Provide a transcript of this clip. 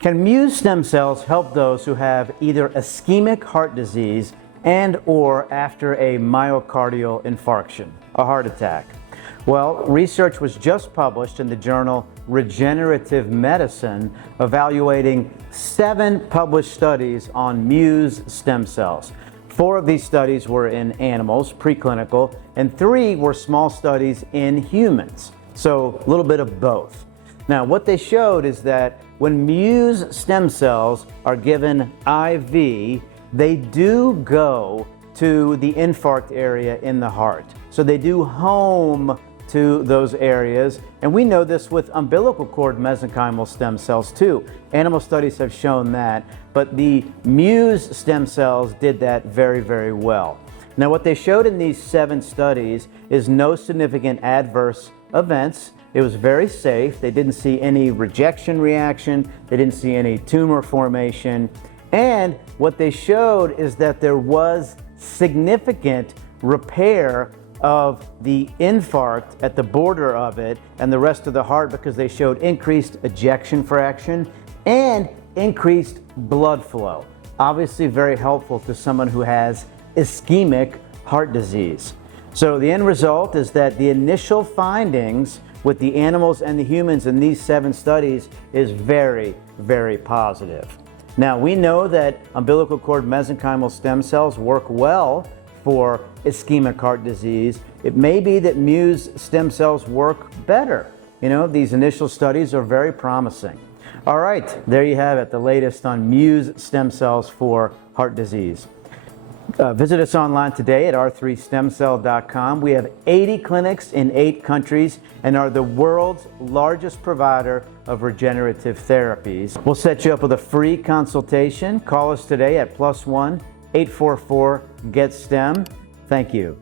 Can Muse stem cells help those who have either ischemic heart disease and/or after a myocardial infarction, a heart attack? Well, research was just published in the journal Regenerative Medicine evaluating 7 published studies on Muse stem cells. 4 of these studies were in animals, preclinical, and 3 were small studies in humans. So a little bit of both. Now, what they showed is that when Muse stem cells are given IV, they do go to the infarct area in the heart. So they do home to those areas, and we know this with umbilical cord mesenchymal stem cells too. Animal studies have shown that, but the Muse stem cells did that very, very well. Now, what they showed in these 7 studies is no significant adverse events. It was very safe. They didn't see any rejection reaction. They didn't see any tumor formation. And what they showed is that there was significant repair of the infarct at the border of it and the rest of the heart, because they showed increased ejection fraction and increased blood flow. Obviously very helpful to someone who has ischemic heart disease. So the end result is that the initial findings with the animals and the humans in these 7 studies is very, very positive. Now, we know that umbilical cord mesenchymal stem cells work well for ischemic heart disease. It may be that Muse stem cells work better. You know, these initial studies are very promising. All right, there you have it, the latest on Muse stem cells for heart disease. Visit us online today at r3stemcell.com. We have 80 clinics in 8 countries and are the world's largest provider of regenerative therapies. We'll set you up with a free consultation. Call us today at +1-844-GET-STEM. Thank you.